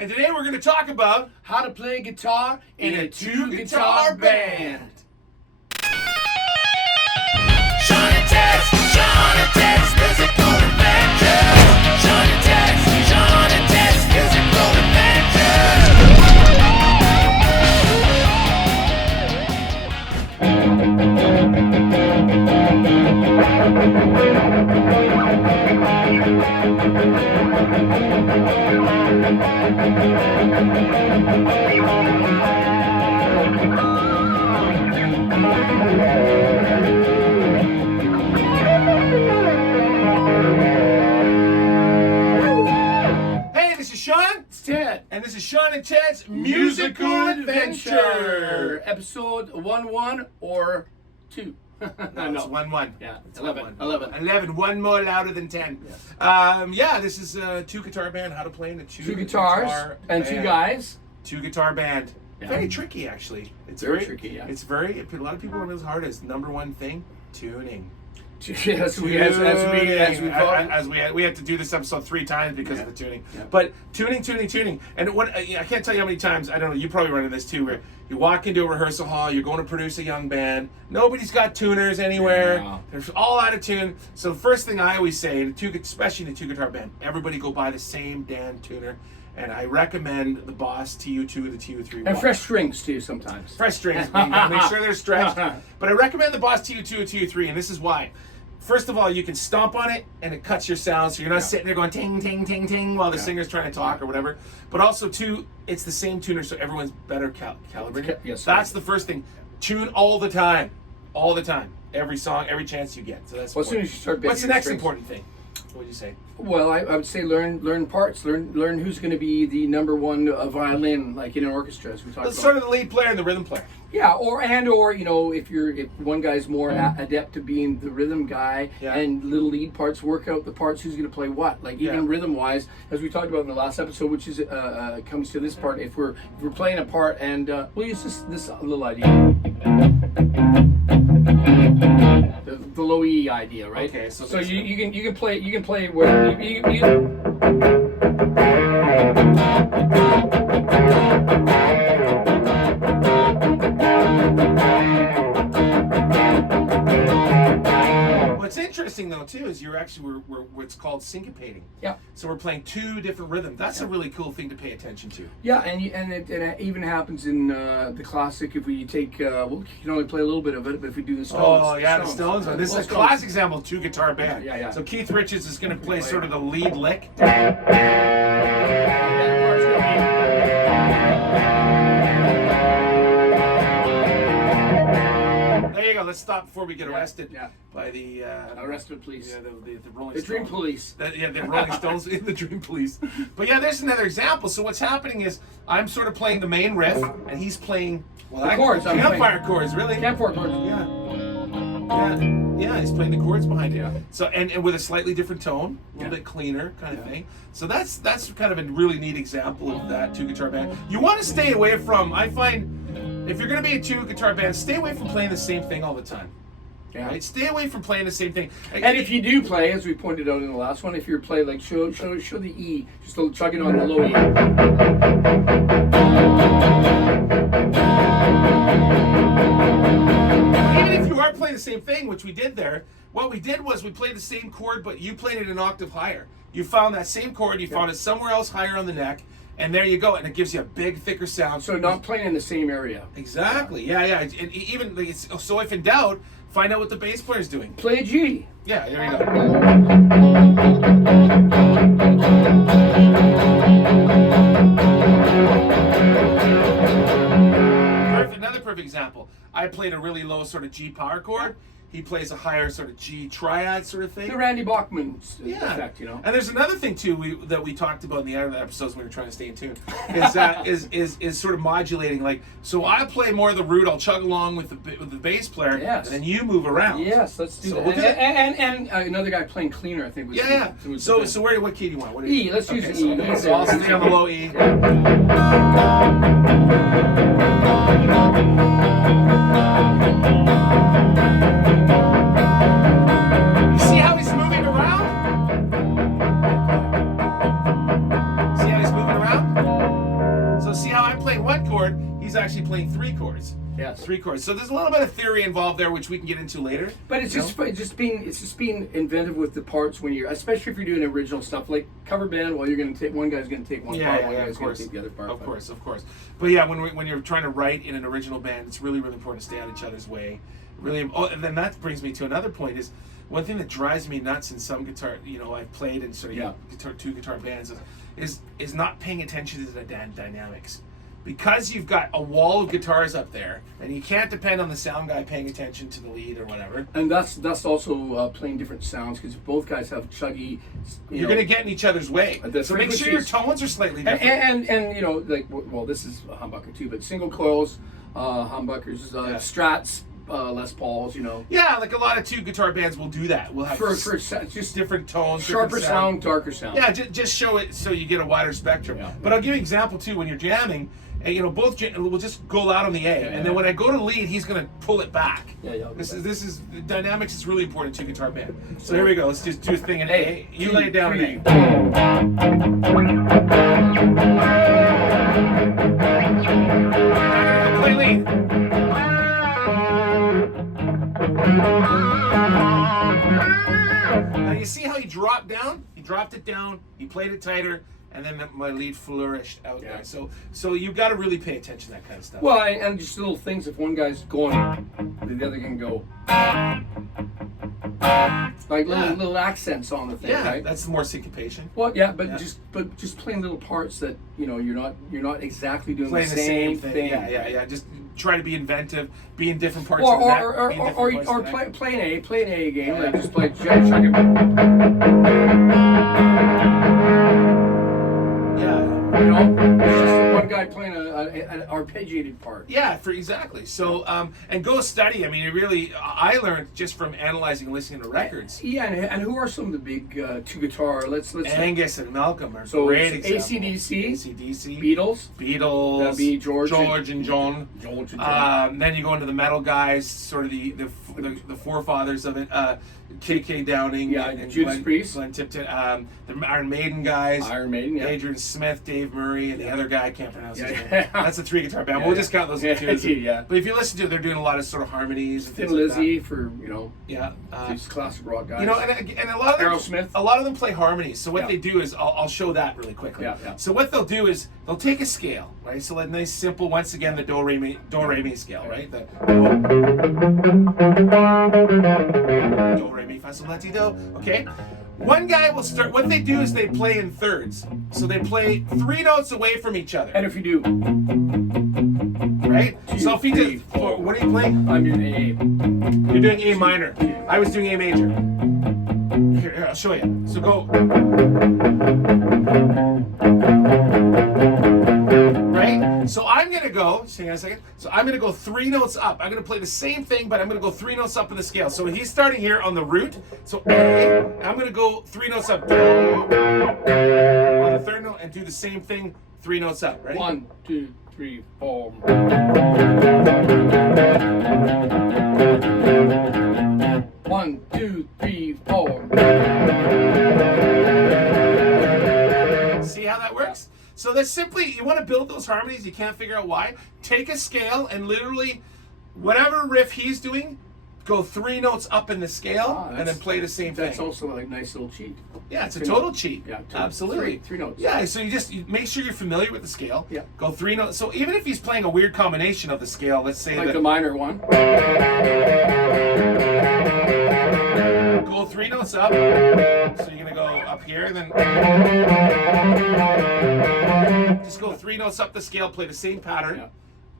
And today we're going to talk about how to play guitar in a two-guitar band. Shawn and Ted's musical adventure. Shawn and Ted's musical Hey, this is Shawn. It's Ted. And this is Shawn and Ted's Musical Adventure. Episode 1-1 or 2. No, it's 1-1. Yeah, it's 11. 11. 11. One more louder than 10. Yes. This is a two-guitar band. How to play in a Two guitars guitar and band. two guys. Two-guitar band. Yeah. Very tricky, actually. It's Very tricky, yeah. It's very, a lot of people want it as hard as number one thing, tuning. Yes, we had to do this episode 3 times because of the tuning. Yeah. But tuning, and what I can't tell you how many times, I don't know, you probably run into this too, where you walk into a rehearsal hall, you're going to produce a young band, nobody's got tuners anywhere, they're all out of tune. So first thing I always say, especially in a two-guitar band, everybody go buy the same damn tuner. And I recommend the Boss TU2, the TU3. And fresh strings too sometimes. Fresh strings, make sure they're stretched. But I recommend the Boss TU2 and TU3, and this is why. First of all, you can stomp on it, and it cuts your sound, so you're not sitting there going ting, ting, ting, ting while the singer's trying to talk or whatever. But also, too, it's the same tuner, so everyone's better calibrated. Yes, that's the first thing. Tune all the time. All the time. Every song, every chance you get. So that's Well, as soon as you start What's the next strings. important thing? What would you say? Well, I would say learn parts. Learn who's going to be the number one violin, like in an orchestra, as we talked about. Sort of the lead player and the rhythm player. Yeah, or you know, if one guy's more adept to being the rhythm guy, and little lead parts, work out the parts who's going to play what. Like even rhythm wise, as we talked about in the last episode, which is comes to this part. If we're playing a part, and we'll use this little idea. The low E idea, right? Okay, so you can play where you What's interesting though too is we're what's called syncopating. Yeah. So we're playing 2 different rhythms. That's a really cool thing to pay attention to. Yeah, and it even happens in the classic. If we take, you can only play a little bit of it, but if we do the Stones. Oh yeah, the Stones. This is a classic example of 2-guitar band. Yeah. So Keith Richards is going to play sort of the lead lick. There you go. Let's stop before we get arrested by the Arrested police. Yeah, the Rolling The Stones. Dream Police. The Rolling Stones in the Dream Police. But yeah, there's another example. So what's happening is I'm sort of playing the main riff, and he's playing the chords. Campfire chords, really. Campfire chords. Yeah, he's playing the chords behind it. So and with a slightly different tone, a little bit cleaner kind of thing. So that's kind of a really neat example of that 2-guitar band. You want to stay away from, I find, if you're going to be a 2-guitar band, stay away from playing the same thing all the time. Yeah. Right? Stay away from playing the same thing. And if you do play, as we pointed out in the last one, if you're playing like show the E, just chug it on the low E. Even if you are playing the same thing, which we did there, what we did was we played the same chord, but you played it an octave higher. You found that same chord, you found it somewhere else higher on the neck, and there you go, and it gives you a big, thicker sound. So not playing in the same area. Exactly. Yeah. And even like so, if in doubt, find out what the bass player's doing. Play a G. Yeah. There you go. Another perfect example. I played a really low sort of G power chord. He plays a higher sort of G triad sort of thing. The Randy Bachman effect, you know. And there's another thing too that we talked about in the other episodes when we were trying to stay in tune is sort of modulating. Like, so I play more of the root. I'll chug along with the bass player, and then you move around. Yes, let's do that. We'll do that. And another guy playing cleaner, I think. Was So what key do you want? What E. Let's use E. So I'll stay on the low E. See how he's moving around? See how he's moving around? see how I'm playing one chord, he's actually playing 3 chords. Yes. 3 chords. So there's a little bit of theory involved there, which we can get into later. But it's just being inventive with the parts when you're, especially if you're doing original stuff like cover band. Well, you're going to take one guy's going to take one part, one guy's going to take the other part. Of course. But yeah, when you're trying to write in an original band, it's really important to stay out of each other's way. Really. Oh, and then that brings me to another point. Is one thing that drives me nuts in some guitar. I've played in sort of two guitar bands is not paying attention to the dynamics. Because you've got a wall of guitars up there, and you can't depend on the sound guy paying attention to the lead or whatever. And that's also playing different sounds, because both guys have chuggy. You're going to get in each other's way. So make sure your tones are slightly different. And this is a humbucker too, but single coils, humbuckers, Strats, Les Pauls, Yeah, like a lot of 2 guitar bands will do that. We'll have for just different tones, sharper sound, darker sound. Yeah, just show it so you get a wider spectrum. Yeah. But I'll give you an example too. When you're jamming, and both we'll just go loud on the A, and then when I go to lead, he's gonna pull it back. This is dynamics is really important to a guitar band. So here we go. Let's just do a thing in A. You lay it down in A. Play lead. Now you see how he dropped down? He dropped it down. He played it tighter. And then my lead flourished out there. So you got to really pay attention to that kind of stuff. Well, and just little things. If one guy's going, the other can go. Like little accents on the thing, right? That's more syncopation. Well, but just playing little parts that you're not exactly doing playing the same thing. Yeah. Just try to be inventive, be in different parts or of that. Or play an A game, like just play chuck it. It's just one guy playing an arpeggiated part. Yeah, exactly. So, and go study. I mean, I learned just from analyzing and listening to records. Yeah, and who are some of the big 2 guitar? Let's Angus and Malcolm are so great examples. AC/DC, Beatles. That'd be George and John. Then you go into the metal guys, sort of the forefathers of it. KK Downing, and Judas Priest, Glenn Tipton, the Iron Maiden guys, Adrian Smith, Dave Murray, and the other guy I can't pronounce his name. That's a 3 guitar band. We'll just count those 2. But if you listen to it, they're doing a lot of sort of harmonies. And Thin Lizzy for these classic rock guys. And a lot of them, Aerosmith. A lot of them play harmonies. So what they do is, I'll show that really quickly. So what they'll do is they'll take a scale, right? So a nice simple, once again, the do re mi scale, right? The do re mi fa sol la ti do. Okay. One guy will start. What they do is they play in thirds. So they play 3 notes away from each other. And if you do, right? So if he does, what are you playing? I'm doing A. You're doing A minor. I was doing A major. Here, I'll show you. So go. Right? So I'm going to go, hang on a second. So I'm going to go 3 notes up. I'm going to play the same thing, but I'm going to go 3 notes up in the scale. So he's starting here on the root. So A, I'm going to go 3 notes up. On the 3rd note and do the same thing, 3 notes up. Ready? 1, 2, 3, 4. 1, 2, 3, 4. See how that works? So that's simply, you want to build those harmonies, you can't figure out why. Take a scale and literally, whatever riff he's doing, go 3 notes up in the scale and then play the same thing. That's also a nice little cheat. Yeah, it's a total cheat. Yeah, absolutely. 3 notes. Yeah, so you make sure you're familiar with the scale. Yeah. Go 3 notes. So even if he's playing a weird combination of the scale, let's say like the minor one. Go 3 notes up. So you're gonna go up here and then just go 3 notes up the scale, play the same pattern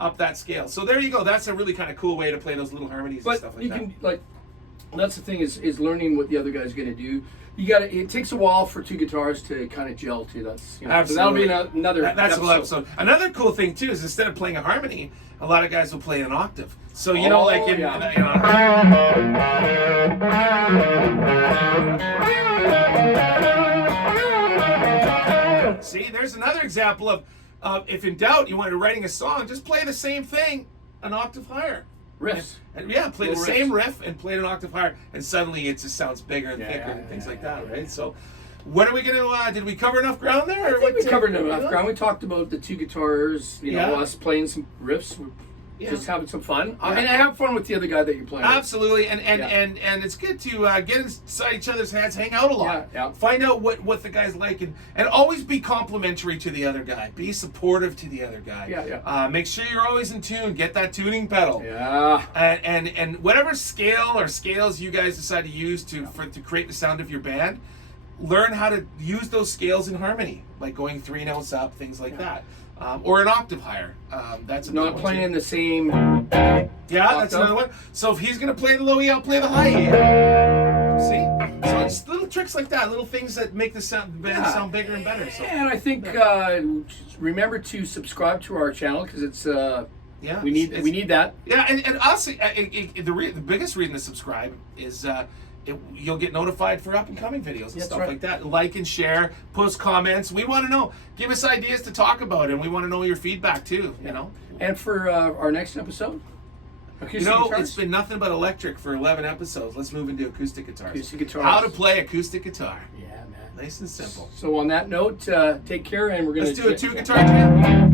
up that scale. So there you go. That's a really kind of cool way to play those little harmonies and stuff like that. But you can that's the thing is learning what the other guy's gonna do. It takes a while for 2 guitars to kind of gel too. That's absolutely. So that'll be another that's a whole episode. Another cool thing too is instead of playing a harmony, a lot of guys will play an octave. So see, there's another example of if in doubt you want to writing a song, just play the same thing an octave higher. Riffs. Play the same riff and play it an octave higher, and suddenly it just sounds bigger and thicker and things like that, right? So, What are we going to, did we cover enough ground there? I think we covered enough ground. We talked about the 2 guitars, you know, us playing some riffs, just having some fun. And have fun with the other guy that you're playing with. Absolutely, and it's good to get inside each other's heads, hang out a lot, find out what the guy's like, and always be complimentary to the other guy. Be supportive to the other guy. Make sure you're always in tune. Get that tuning pedal. And whatever scale or scales you guys decide to use to create the sound of your band, learn how to use those scales in harmony, like going 3 notes up, things like that. Or an octave higher. That's not playing the same. That's another one. So if he's gonna play the low E, I'll play the high E. See? So it's little tricks like that, little things that make the band sound bigger and better. So. And I think remember to subscribe to our channel because it's we need that. Yeah, and honestly, the biggest reason to subscribe is. You'll get notified for up and coming videos and stuff like that. Like and share, post comments. We want to know. Give us ideas to talk about, and we want to know your feedback too. You know. And for our next episode, it's been nothing but electric for 11 episodes. Let's move into acoustic guitars. Acoustic guitars. How to play acoustic guitar. Yeah, man. Nice and simple. So on that note, take care, and we're gonna do a 2 guitar jam.